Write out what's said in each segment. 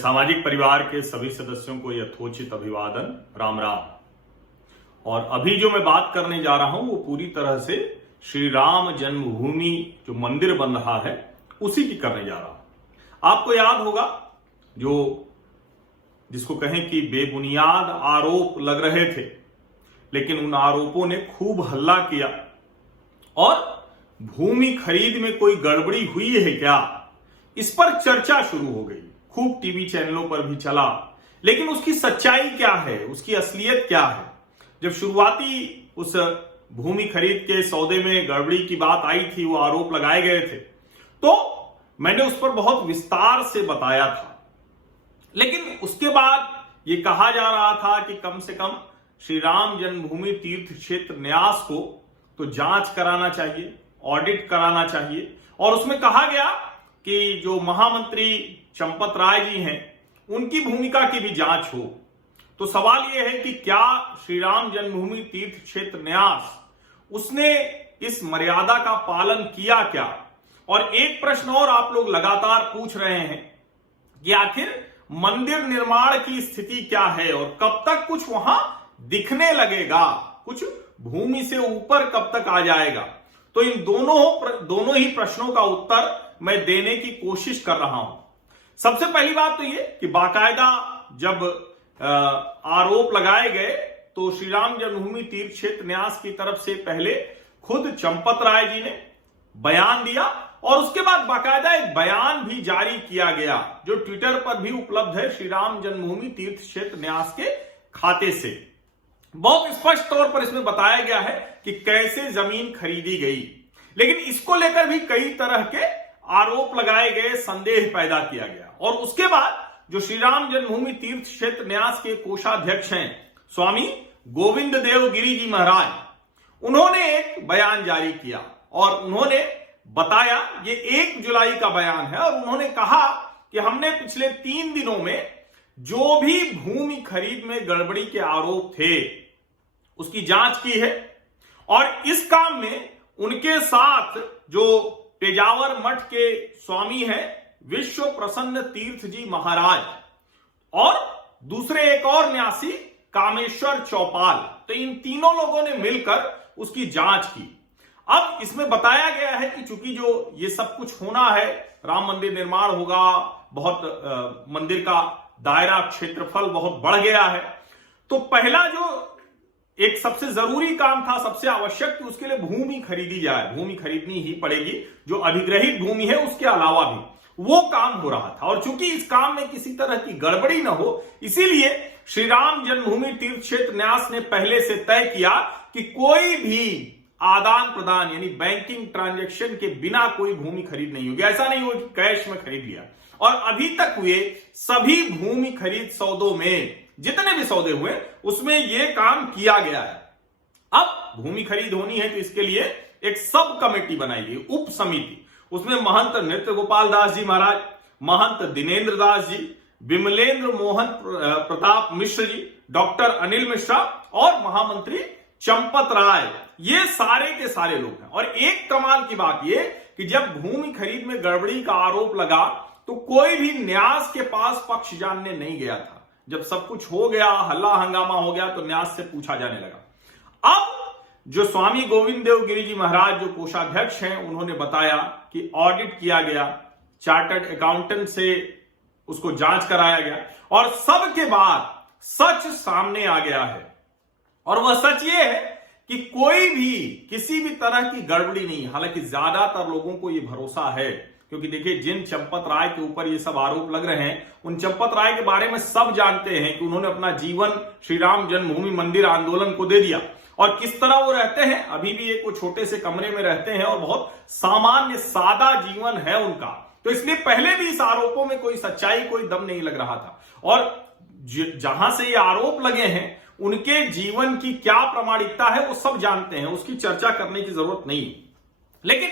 सामाजिक परिवार के सभी सदस्यों को यथोचित अभिवादन, राम राम। और अभी जो मैं बात करने जा रहा हूं वो पूरी तरह से श्री राम जन्मभूमि जो मंदिर बन रहा है उसी की करने जा रहा हूं। आपको याद होगा जो जिसको कहें कि बेबुनियाद आरोप लग रहे थे, लेकिन उन आरोपों ने खूब हल्ला किया और भूमि खरीद में कोई गड़बड़ी हुई है क्या, इस पर चर्चा शुरू हो गई। खूब टीवी चैनलों पर भी चला, लेकिन उसकी सच्चाई क्या है, उसकी असलियत क्या है। जब शुरुआती उस भूमि खरीद के सौदे में गड़बड़ी की बात आई थी, वो आरोप लगाए गए थे, तो मैंने उस पर बहुत विस्तार से बताया था। लेकिन उसके बाद ये कहा जा रहा था कि कम से कम श्री राम जन्मभूमि तीर्थ क्षेत्र न्यास को तो जांच कराना चाहिए, ऑडिट कराना चाहिए। और उसमें कहा गया कि जो महामंत्री चंपत राय जी हैं उनकी भूमिका की भी जांच हो। तो सवाल यह है कि क्या श्री राम जन्मभूमि तीर्थ क्षेत्र न्यास उसने इस मर्यादा का पालन किया क्या। और एक प्रश्न और आप लोग लगातार पूछ रहे हैं कि आखिर मंदिर निर्माण की स्थिति क्या है और कब तक कुछ वहां दिखने लगेगा, कुछ भूमि से ऊपर कब तक आ जाएगा। तो इन दोनों ही प्रश्नों का उत्तर मैं देने की कोशिश कर रहा हूं। सबसे पहली बात तो ये कि बाकायदा जब आरोप लगाए गए तो श्री राम जन्मभूमि तीर्थ क्षेत्र न्यास की तरफ से पहले खुद चंपत राय जी ने बयान दिया और उसके बाद बाकायदा एक बयान भी जारी किया गया जो ट्विटर पर भी उपलब्ध है श्री राम जन्मभूमि तीर्थ क्षेत्र न्यास के खाते से। बहुत स्पष्ट तौर पर इसमें बताया गया है कि कैसे जमीन खरीदी गई, लेकिन इसको लेकर भी कई तरह के आरोप लगाए गए, संदेह पैदा किया गया। और उसके बाद जो श्री राम जन्मभूमि तीर्थ क्षेत्र न्यास के कोषाध्यक्ष हैं स्वामी गोविंद देव गिरी जी महाराज, उन्होंने एक बयान जारी किया और उन्होंने बताया, ये 1 जुलाई का बयान है, और उन्होंने कहा कि हमने पिछले 3 दिनों में जो भी भूमि खरीद में गड़बड़ी के आरोप थे उसकी जांच की है और इस काम में उनके साथ जो पेजावर मठ के स्वामी हैं विश्व प्रसन्न तीर्थ जी महाराज और दूसरे एक और न्यासी कामेश्वर चौपाल, तो इन तीनों लोगों ने मिलकर उसकी जांच की। अब इसमें बताया गया है कि चूंकि जो ये सब कुछ होना है, राम मंदिर निर्माण होगा, बहुत मंदिर का दायरा क्षेत्रफल बहुत बढ़ गया है, तो पहला जो एक सबसे जरूरी काम था, सबसे आवश्यक, कि उसके लिए भूमि खरीदी जाए। भूमि खरीदनी ही पड़ेगी, जो अधिग्रहित भूमि है उसके अलावा भी वो काम हो रहा था। और चूंकि इस काम में किसी तरह की गड़बड़ी ना हो, इसीलिए श्री राम जन्मभूमि तीर्थ क्षेत्र न्यास ने पहले से तय किया कि कोई भी आदान प्रदान यानी बैंकिंग ट्रांजैक्शन के बिना कोई भूमि खरीद नहीं होगी। ऐसा नहीं हो कि कैश में खरीद लिया। और अभी तक हुए सभी भूमि खरीद सौदों में, जितने भी सौदे हुए, उसमें यह काम किया गया है। अब भूमि खरीद होनी है तो इसके लिए एक सब कमेटी बनाई गई, उप समिति। उसमें महंत नृत्य गोपाल दास जी महाराज, महंत दिनेन्द्र दास जी, विमलेंद्र मोहन प्रताप मिश्र जी, डॉक्टर अनिल मिश्रा और महामंत्री चंपत राय, ये सारे के सारे लोग हैं। और एक कमाल की बात ये कि जब भूमि खरीद में गड़बड़ी का आरोप लगा तो कोई भी न्यास के पास पक्ष जानने नहीं गया था। जब सब कुछ हो गया, हल्ला हंगामा हो गया, तो न्यास से पूछा जाने लगा। अब जो स्वामी गोविंद देव गिरी जी महाराज जो कोषाध्यक्ष हैं, उन्होंने बताया कि ऑडिट किया गया, चार्टर्ड अकाउंटेंट से उसको जांच कराया गया और सबके बाद सच सामने आ गया है। और वह सच ये है कि कोई भी किसी भी तरह की गड़बड़ी नहीं। हालांकि ज्यादातर लोगों को यह भरोसा है, क्योंकि देखिए जिन चंपत राय के ऊपर ये सब आरोप लग रहे हैं, उन चंपत राय के बारे में सब जानते हैं कि उन्होंने अपना जीवन श्री राम जन्मभूमि मंदिर आंदोलन को दे दिया। और किस तरह वो रहते हैं, अभी भी एक वो छोटे से कमरे में रहते हैं और बहुत सामान्य सादा जीवन है उनका। तो इसलिए पहले भी इस आरोपों में कोई सच्चाई, कोई दम नहीं लग रहा था। और जहां से ये आरोप लगे हैं उनके जीवन की क्या प्रामाणिकता है वो सब जानते हैं, उसकी चर्चा करने की जरूरत नहीं। लेकिन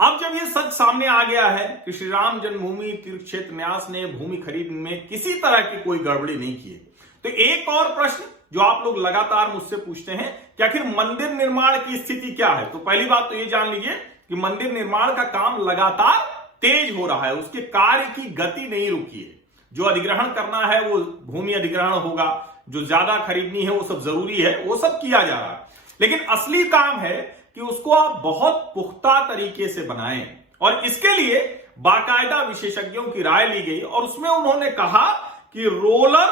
अब जब ये सच सामने आ गया है कि श्री राम जन्मभूमि तीर्थ क्षेत्र न्यास ने भूमि खरीद में किसी तरह की कोई गड़बड़ी नहीं की है, तो एक और प्रश्न जो आप लोग लगातार मुझसे पूछते हैं कि आखिर मंदिर निर्माण की स्थिति क्या है। तो पहली बात तो ये जान लीजिए कि मंदिर निर्माण का काम लगातार तेज हो रहा है, उसके कार्य की गति नहीं रुकी है। जो अधिग्रहण करना है वो भूमि अधिग्रहण होगा, जो ज्यादा खरीदनी है वो सब जरूरी है, वो सब किया जा रहा है। लेकिन असली काम है कि उसको आप बहुत पुख्ता तरीके से बनाएं, और इसके लिए बाकायदा विशेषज्ञों की राय ली गई और उसमें उन्होंने कहा कि रोलर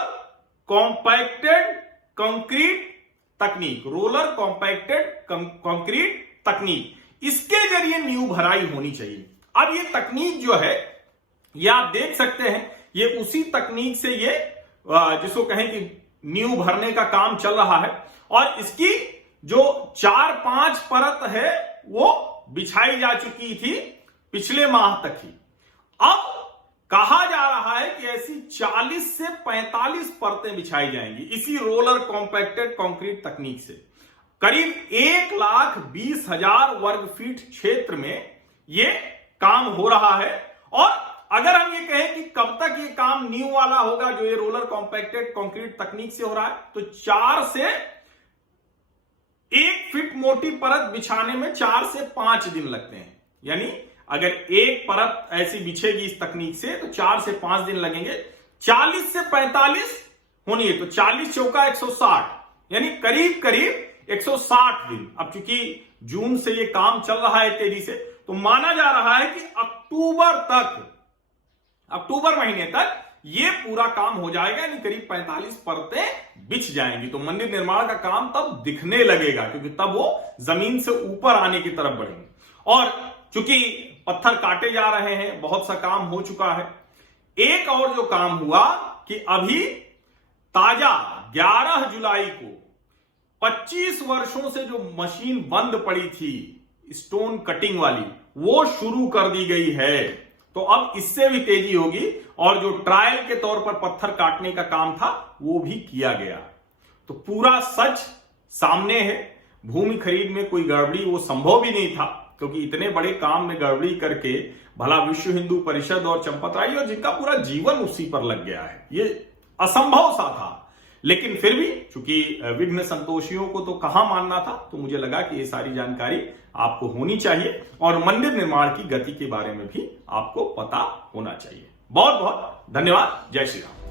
कॉम्पैक्टेड कंक्रीट तकनीक, रोलर कॉम्पैक्टेड कंक्रीट तकनीक, इसके जरिए नींव भराई होनी चाहिए। अब ये तकनीक जो है ये आप देख सकते हैं, ये उसी तकनीक से ये जिसको कहें कि नींव भरने का काम चल रहा है, और इसकी जो 4-5 परत है वो बिछाई जा चुकी थी पिछले माह तक ही। अब कहा जा रहा है कि ऐसी 40 से 45 परतें बिछाई जाएंगी इसी रोलर कॉम्पैक्टेड कंक्रीट तकनीक से। करीब 1,20,000 वर्ग फीट क्षेत्र में ये काम हो रहा है। और अगर हम ये कहें कि कब तक ये काम नींव वाला होगा जो ये रोलर कॉम्पैक्टेड कंक्रीट तकनीक से हो रहा है, तो 4 से 1 फीट मोटी परत बिछाने में 4 से 5 दिन लगते हैं। यानी अगर एक परत ऐसी बिछेगी इस तकनीक से तो 4 से 5 दिन लगेंगे। 40 से 45 होनी है तो 40 चौका 160, यानी करीब करीब 160 दिन। अब चूंकि जून से ये काम चल रहा है तेजी से, तो माना जा रहा है कि अक्टूबर महीने तक ये पूरा काम हो जाएगा, यानी करीब 45 परतें बिछ जाएंगी। तो मंदिर निर्माण का काम तब दिखने लगेगा, क्योंकि तब वो जमीन से ऊपर आने की तरफ बढ़ेंगे। और चूंकि पत्थर काटे जा रहे हैं, बहुत सा काम हो चुका है। एक और जो काम हुआ कि अभी ताजा 11 जुलाई को 25 वर्षों से जो मशीन बंद पड़ी थी स्टोन कटिंग वाली, वो शुरू कर दी गई है। तो अब इससे भी तेजी होगी, और जो ट्रायल के तौर पर पत्थर काटने का काम था वो भी किया गया। तो पूरा सच सामने है। भूमि खरीद में कोई गड़बड़ी वो संभव भी नहीं था, क्योंकि इतने बड़े काम में गड़बड़ी करके भला विश्व हिंदू परिषद और चंपतराय, और जिनका पूरा जीवन उसी पर लग गया है, ये असंभव सा था। लेकिन फिर भी चूंकि विघ्न संतोषियों को तो कहां मानना था, तो मुझे लगा कि ये सारी जानकारी आपको होनी चाहिए, और मंदिर निर्माण की गति के बारे में भी आपको पता होना चाहिए। बहुत बहुत धन्यवाद। जय श्री राम।